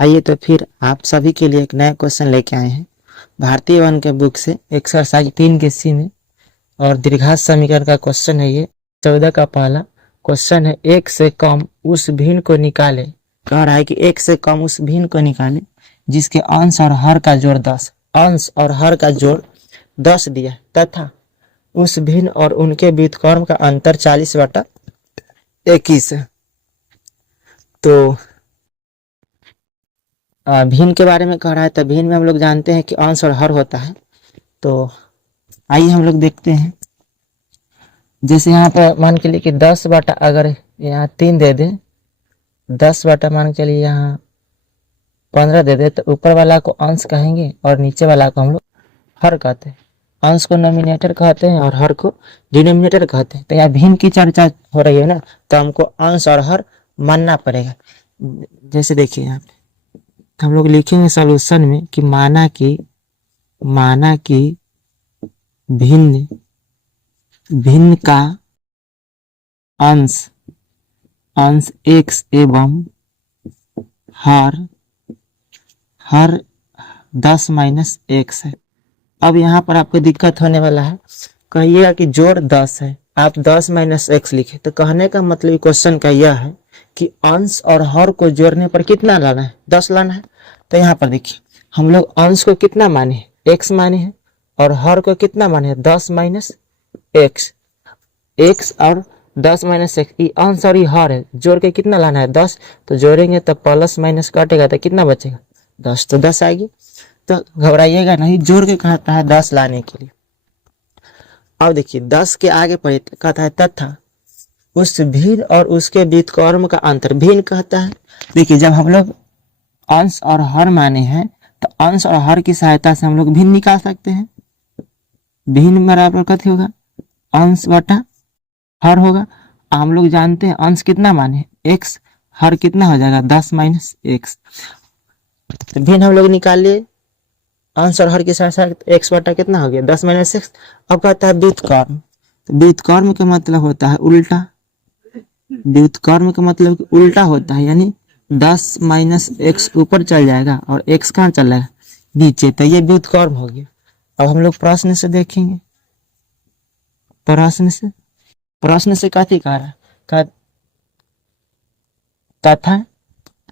आइए तो फिर आप सभी के लिए एक नया क्वेश्चन लेके आए हैं भारतीय वन के बुक से एक्सरसाइज 3 के सी में। और द्विघात समीकरण का क्वेश्चन है ये 14 का पहला क्वेश्चन है। एक से कम उस भिन्न को निकाले। कह रहा है कि एक से कम उस भिन्न को निकाले जिसके अंश और हर का जोड़ 10, अंश और हर का जोड़ 10 दिया तथा उस भिन्न और उनके व्युत्क्रम का अंतर 40/21 है। तो भिन्न के बारे में कह रहा है, तो भिन्न में हम लोग जानते हैं कि अंश और हर होता है। तो आइए हम लोग देखते हैं। जैसे यहाँ पर मान के लिए कि 10 बटा अगर यहाँ 3 दे दे, 10 बटा मान के चलिए यहाँ 15 दे दे, तो ऊपर वाला को अंश कहेंगे और नीचे वाला को हम लोग हर कहते हैं। अंश को नोमिनेटर कहते हैं और हर को डिनोमिनेटर कहते हैं। तो यहाँ भिन्न की चर्चा हो रही है ना, तो हमको अंश और हर मानना पड़ेगा। जैसे देखिए यहाँ पे हम लोग लिखेंगे सॉल्यूशन में कि माना कि भिन्न का अंश x एवं हर 10 - x है। अब यहाँ पर आपको दिक्कत होने वाला है, कहिएगा कि जोड़ 10 है, आप 10 - x लिखे। तो कहने का मतलब क्वेश्चन का यह है कि अंश और हर को जोड़ने पर कितना लाना है, 10 लाना है। तो यहाँ पर देखिए हम लोग अंश को कितना माने हैं, x माने हैं, और हर को कितना माने हैं, 10 - x। x और 10 - x, ये अंश और ये हर है, जोड़ के कितना लाना है, 10। तो जोड़ेंगे तो प्लस माइनस कटेगा तो कितना बचेगा, 10। तो 10 आएगी। तो घबराइएगा नहीं, जोड़ के कहता है 10 लाने के लिए। अब देखिए 10 के आगे पर कहता है तथा उस भिन्न और उसके व्युत्क्रम का अंतर। भिन्न कहता है, देखिए जब हम लोग अंश और हर माने हैं तो अंश और हर की सहायता से हम लोग भिन्न निकाल सकते हैं। भिन्न बराबर कथी होगा, अंश बटा हर होगा। हम लोग जानते हैं अंश कितना माने, x, हर कितना हो जाएगा, 10 - x। तो भिन्न हम लोग निकाल लिए, अंश और हर के साथ साथ x बटा कितना हो गया, 10 - x। अब कहता है व्युत्क्रम। तो व्युत्क्रम का मतलब होता है उल्टा। व्युत्क्रम का मतलब उल्टा होता है, यानी 10 - x ऊपर चल जाएगा और x कहाँ चल जाएगा, नीचे। तो ये व्युत्क्रम हो गया। अब हम लोग प्रश्न से देखेंगे। प्रश्न से कथी कह रहा है, तथा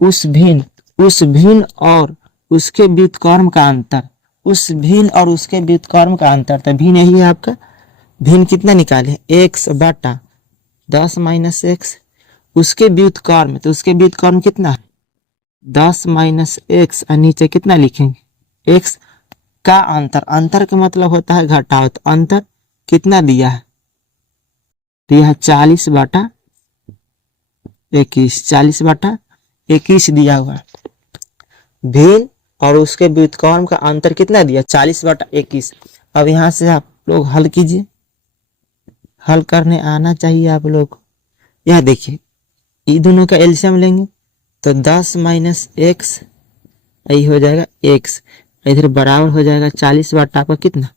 उस भिन्न और उसके व्युत्क्रम का अंतर। उस भिन्न और उसके व्युत्क्रम का अंतर, तो भिन्न यही है आपका। भिन्न कितना निकाले, x बटा 10 - x। उसके व्युत्क्रम, तो उसके व्युत्क्रम कितना है, 10 - x, और नीचे कितना लिखेंगे, x का अंतर। अंतर का मतलब होता है घटाव। तो अंतर कितना दिया है, दिया है 40/21। 40/21 दिया हुआ है। भिन्न और उसके व्युत्क्रम का अंतर कितना दिया, 40/21। अब यहाँ से आप लोग हल कीजिए, हल करने आना चाहिए आप लोग। यह देखिए ये दोनों का एलसीएम लेंगे तो 10 - x, यही हो जाएगा x, इधर बराबर हो जाएगा 40 बटा आपका कितना,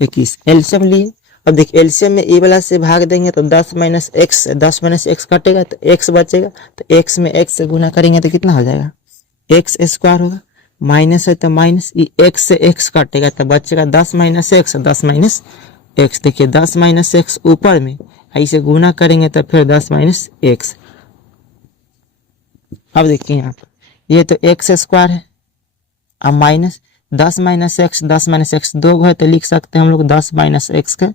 21। एलसीएम लिए। अब देखिए एलसीएम में ए वाला से भाग देंगे तो 10 - x, 10 - x कटेगा तो x बचेगा। तो x में x से गुना करेंगे तो कितना हो जाएगा, x स्क्वायर होगा। माइनस है तो माइनस, ये x से x कटेगा तो बचेगा 10 - x, 10 - x। देखिए 10 - x ऊपर में, ऐसे गुना करेंगे तो फिर 10 - x। अब देखिए यहाँ पर ये तो x स्क्वायर है, अब माइनस 10 - x, 10 - x 2 है, तो लिख सकते हैं हम लोग 10 - x का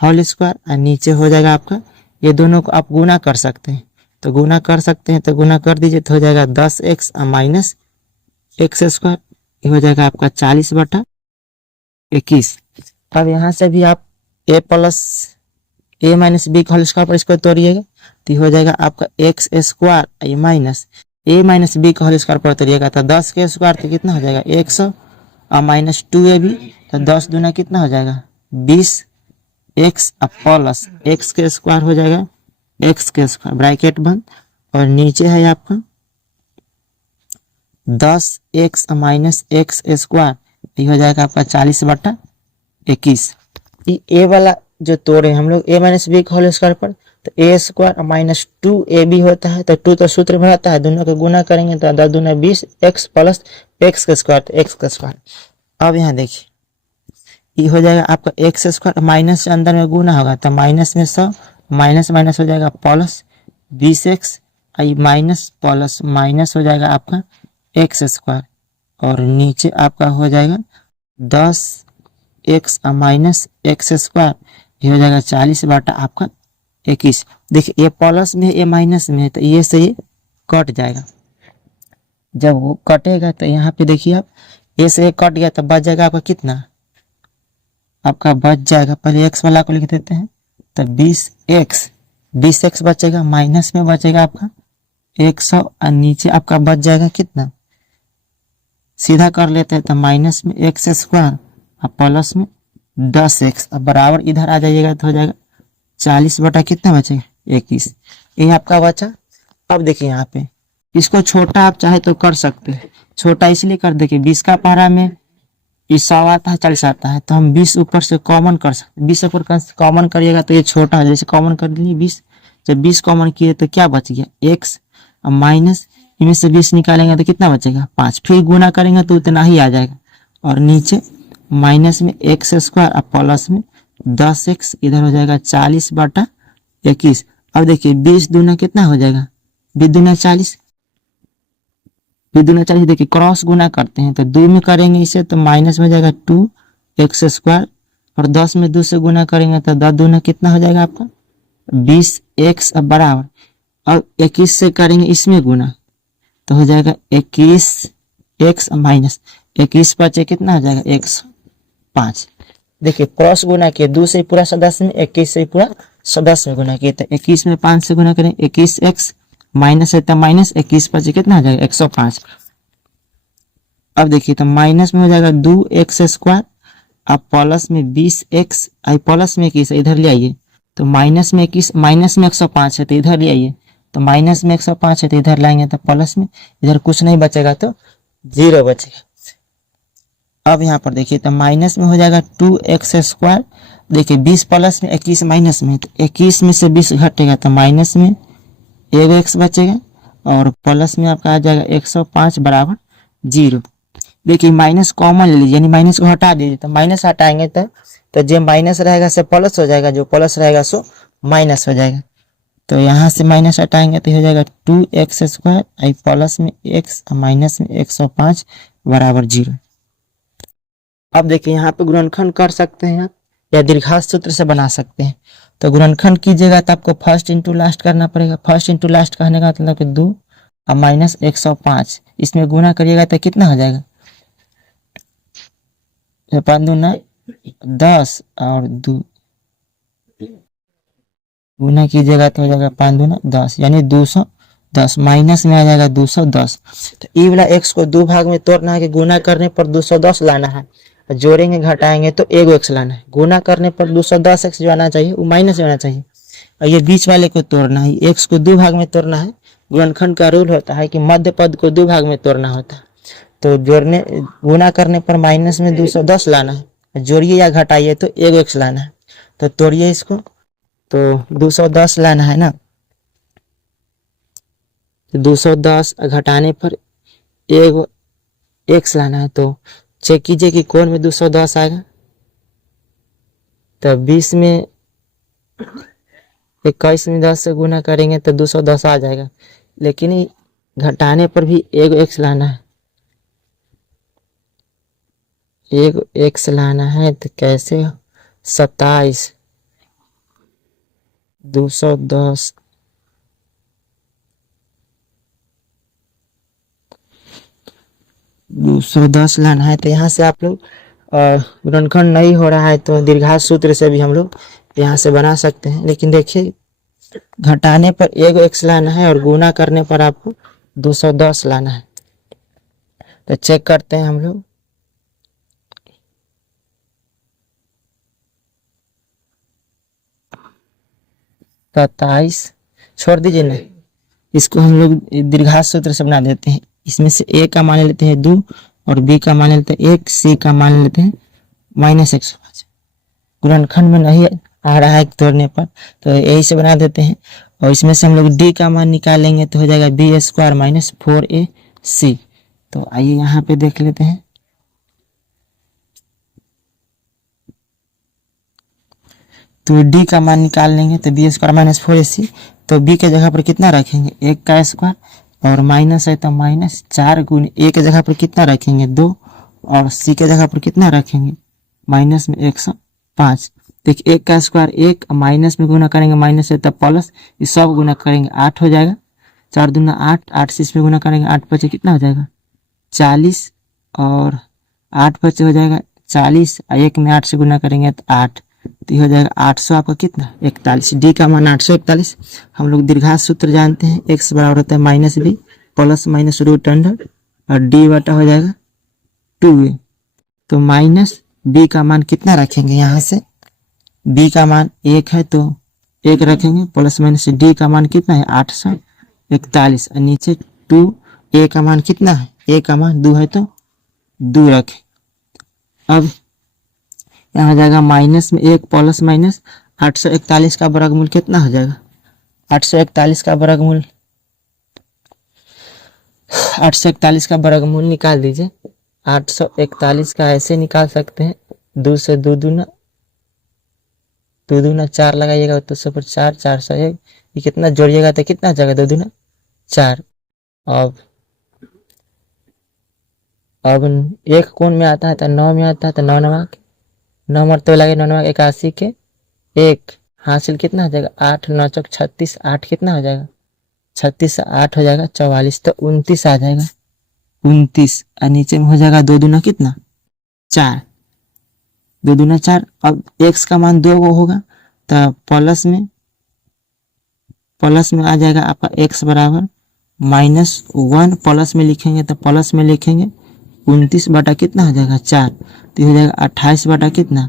होल स्क्वायर। और नीचे हो जाएगा आपका, ये दोनों को आप गुना कर सकते हैं, तो गुना कर सकते हैं, तो गुना कर दीजिए तो हो जाएगा 10x माइनस x स्क्वायर। ये हो जाएगा आपका 40/21। अब यहाँ से भी आप a - b का होल स्क्वायर पर इसको तोड़िएगा तो हो जाएगा आपका x square minus a - b का होल स्क्वायर पर तोड़िएगा तो 10 के स्क्वायर तो कितना हो जाएगा 100, और माइनस 2ab, तो 10 दूना कितना हो जाएगा 20, x प्लस x के स्क्वायर हो जाएगा x के स्क्वायर, ब्रैकेट बंद। और नीचे है आपका 10x माइनस x स्क्वायर, ये हो जाएगा आपका 40/21। ये ए वाला जो तोड़े हम लोग a - b का होल स्क्वायर पर, तो ए स्क्वायर माइनस 2ab होता है, तो 2 तो सूत्र में रहता है, दोनों को गुना करेंगे तो 10 दूना 20 एक्स प्लस एक्स का स्क्वायर, तो एक्स का स्क्वायर। अब यहाँ देखिए ये हो जाएगा आपका एक्स स्क्वायर, माइनस से अंदर में गुना होगा तो माइनस में 100, माइनस माइनस हो जाएगा plus 20x, minus plus minus हो जाएगा आपका एक्स स्क्वायर, और नीचे आपका हो जाएगा 10x माइनस एक्स स्क्वायर, ये हो जाएगा 40 बटा आपका 21। देखिए ये प्लस में है, ये माइनस में है, तो ये से ये कट जाएगा। जब वो कटेगा तो यहाँ पे देखिए आप, ये से ये कट गया तो बच जाएगा आपका कितना, आपका बच जाएगा, पहले एक्स वाला को लिख देते हैं, तो 20x बचेगा, माइनस में बचेगा आपका 100, और नीचे आपका बच जाएगा कितना, सीधा कर लेते हैं तो माइनस में एक्स स्क्वायर और प्लस में 10x, अब बराबर इधर आ जाइएगा तो हो जाएगा 40 बटा कितना बचेगा 21, ये आपका बचा। अब देखिए यहाँ पे इसको छोटा आप चाहे तो कर सकते हैं, छोटा इसलिए कर देखिए 20 का पारा में 100 आता है 40 आता है, तो हम 20 ऊपर से कॉमन कर सकते हैं, 20 ऊपर कॉमन करिएगा तो ये छोटा है, जैसे कॉमन कर लिए 20, जब 20 कॉमन किए तो क्या बच गया x, और माइनस इनमें से 20 निकालेंगे तो कितना बचेगा 5, फिर गुना करेंगे तो उतना ही आ जाएगा, और नीचे माइनस में एक्स स्क्वायर और प्लस में 10x, इधर हो जाएगा 40 बटा 21। अब देखिए 20 दूना कितना हो जाएगा, 20 दूना 40, 20 दूना 40, देखिए क्रॉस गुना करते हैं तो 2 में करेंगे इसे तो माइनस में जाएगा 2x स्क्वायर, और 10 में 2 से गुना करेंगे तो 10 दूना कितना हो जाएगा आपका 20x, अब बराबर, अब 21 से करेंगे इसमें गुना तो हो जाएगा 21x माइनस 21 बचे कितना हो जाएगा 105। देखिए क्रॉस गुना किए, 2 से पूरा सदस्य में, 21 से पूरा सदस्य में गुना किए, तो 21 में 5 से गुना करें 21x, माइनस है तो माइनस 21 बचे कितना हो जाएगा 105। अब देखिए तो माइनस में हो जाएगा 2x स्क्वायर, अब प्लस में 20x, आई प्लस में 21 इधर ले आइए, तो माइनस में 21, माइनस में 105 है तो इधर ले आइए, तो माइनस में 105 है तो इधर लाएंगे तो प्लस में, इधर कुछ नहीं बचेगा तो 0 बचेगा। अब यहाँ पर देखिए तो माइनस में हो जाएगा 2x स्क्वायर, देखिए 20 प्लस में 21 माइनस में, तो 21 में से 20 घटेगा तो माइनस में 1x बचेगा, और प्लस में आपका आ जाएगा 105 बराबर 0। देखिए माइनस कॉमन ले लीजिए, यानी माइनस को हटा दीजिए, तो माइनस हटाएंगे तो जो माइनस रहेगा से प्लस हो जाएगा, जो प्लस रहेगा सो माइनस हो जाएगा, तो यहाँ से माइनस हटाएंगे तो हो जाएगा 2x स्क्वायर, आई प्लस में x माइनस में 105 बराबर 0। अब देखिए यहाँ पे गुणनखंड कर सकते हैं आप, या दीर्घात सूत्र से बना सकते हैं। तो गुणनखंड कीजिएगा तो आपको फर्स्ट इंटू लास्ट करना पड़ेगा, फर्स्ट इंटू लास्ट कहने का मतलब कि 2 और माइनस 105, इसमें गुना करिएगा तो कितना हो जाएगा, 5 दूना 10 और 2 गुना कीजिएगा तो हो जाएगा 5 दूना 10, यानी 210, माइनस में आ जाएगा 210। तो ई वाला x को 2 भाग में तोड़ना है कि गुना करने पर 210 लाना है, जोड़ेंगे घटाएंगे तो 1x लाना है, गुना करने पर 210x जो आना चाहिए वो माइनस में आना चाहिए, और ये बीच वाले को तोड़ना है, x को 2 भाग में तोड़ना है। गुणनखंड का रूल होता है कि मध्य पद को 2 भाग में तोड़ना होता है, तो जोड़ने गुना करने पर माइनस में 210 लाना है, जोड़िए या घटाइए तो 1x लाना है, तो तोड़िए इसको, तो 210 लाना है ना, तो 210 घटाने पर 1x लाना है, तो चेक कीजिए कि कौन में 210 आएगा, तो 20 में 21 में 10 से गुना करेंगे तो 210 आ जाएगा, लेकिन घटाने पर भी 1x लाना है, 1x लाना है, तो कैसे 27 210 210 लाना है, तो यहाँ से आप लोग गुणनखंड नहीं हो रहा है तो दीर्घात सूत्र से भी हम लोग यहाँ से बना सकते हैं, लेकिन देखिए घटाने पर 1x लाना है और गुना करने पर आपको 210 लाना है। तो चेक करते हैं हम लोग, तो 27 छोड़ दीजिए ना, इसको हम लोग दीर्घात सूत्र से बना देते हैं। इसमें से a का मान लेते हैं 2 और b का मान लेते हैं 1, c का मान लेते हैं -105। गुणनखंड में नहीं आ रहा है तोड़ने पर, तो यही से बना देते हैं। और इसमें से हम लोग डी का मान निकालेंगे तो हो जाएगा बी स्क्वायर माइनस 4ac। तो आइए यहाँ पे देख लेते हैं। तो डी का मान निकाल लेंगे तो बी स्क्वायर माइनस 4ac। तो बी के जगह पर कितना रखेंगे, 1 का स्क्वायर, और माइनस है तो माइनस 4 गुण ए के जगह पर कितना रखेंगे 2, और सी के जगह पर कितना रखेंगे माइनस में 105। देखिए 1 का स्क्वायर 1, माइनस में गुना करेंगे माइनस है तब प्लस, ये सब गुना करेंगे 8 हो जाएगा, 4 दूना 8, 8 से इसमें गुना करेंगे 8 बचे कितना हो जाएगा 40, और 8 बचे हो जाएगा 40, 1 में 8 से गुना करेंगे तो 8, तो ये हो जाएगा 800 आपका कितना 41। डी का मान 841। हम लोग दीर्घात सूत्र जानते हैं, x बराबर होता है minus B plus minus root under, और डी बटा हो जाएगा 2a। तो माइनस बी का मान कितना रखेंगे, यहाँ से बी का मान 1 है तो 1 रखेंगे, प्लस माइनस डी का मान कितना है 841, और नीचे 2, ए का मान कितना है, ए का मान 2 है तो 2 रखें। अब यहाँ हो जाएगा माइनस में 1 प्लस माइनस 841 का वर्गमूल कितना हो जाएगा, 841 का वर्गमूल, 841 का वर्गमूल निकाल दीजिए। 841 का ऐसे निकाल सकते हैं, 2 से 2 दूना 2 दूना 4 लगाइएगा तो 4, 401, ये कितना जोड़िएगा तो कितना आ जाएगा 2 दूना 4। अब एक कोण में आता है तो 9 में आता है, तो 9 मरते लगे 9 9 81 के 1 हासिल कितना हो जाएगा 8 9 चौक 36, 8 कितना हो जाएगा 36 से 8 हो जाएगा 44, तो 29 आ जाएगा 29, और नीचे में हो जाएगा 2 दूना कितना 4, 2 दूना 4। अब x का मान 2 होगा तो प्लस में आ जाएगा आपका x बराबर -1, प्लस में लिखेंगे तो प्लस में लिखेंगे 29 बटा कितना हो जाएगा 4, तो हो जाएगा 28 बटा कितना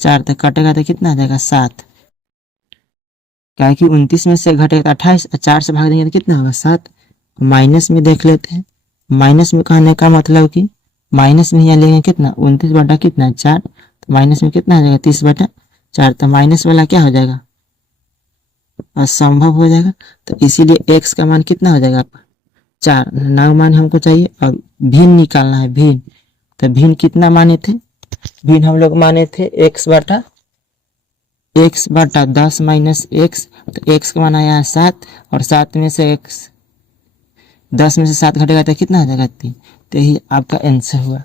4, तो कटेगा तो कितना आ जाएगा 7, क्या कि 29 में से घटेगा 28, 4 से भाग देंगे तो कितना होगा 7। माइनस में देख लेते हैं, माइनस में कहने का मतलब कि माइनस में यहाँ लेंगे कितना 29 बटा कितना 4, तो माइनस में कितना आ जाएगा 30 बटा 4, तो माइनस वाला क्या हो जाएगा असंभव हो जाएगा, तो इसीलिए x का मान कितना हो जाएगा आपका 4। नव मान हमको चाहिए, अब भिन्न निकालना है, भिन्न, तो भिन्न कितना माने थे, भिन्न हम लोग माने थे x बटा 10 माइनस x, तो x का मान आया 7, और 7 में से x 10 में से 7 घटेगा तो कितना आ जाएगा 3, तो यही आपका आंसर हुआ।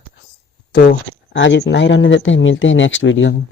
तो आज इतना ही रहने देते हैं, मिलते हैं नेक्स्ट वीडियो में।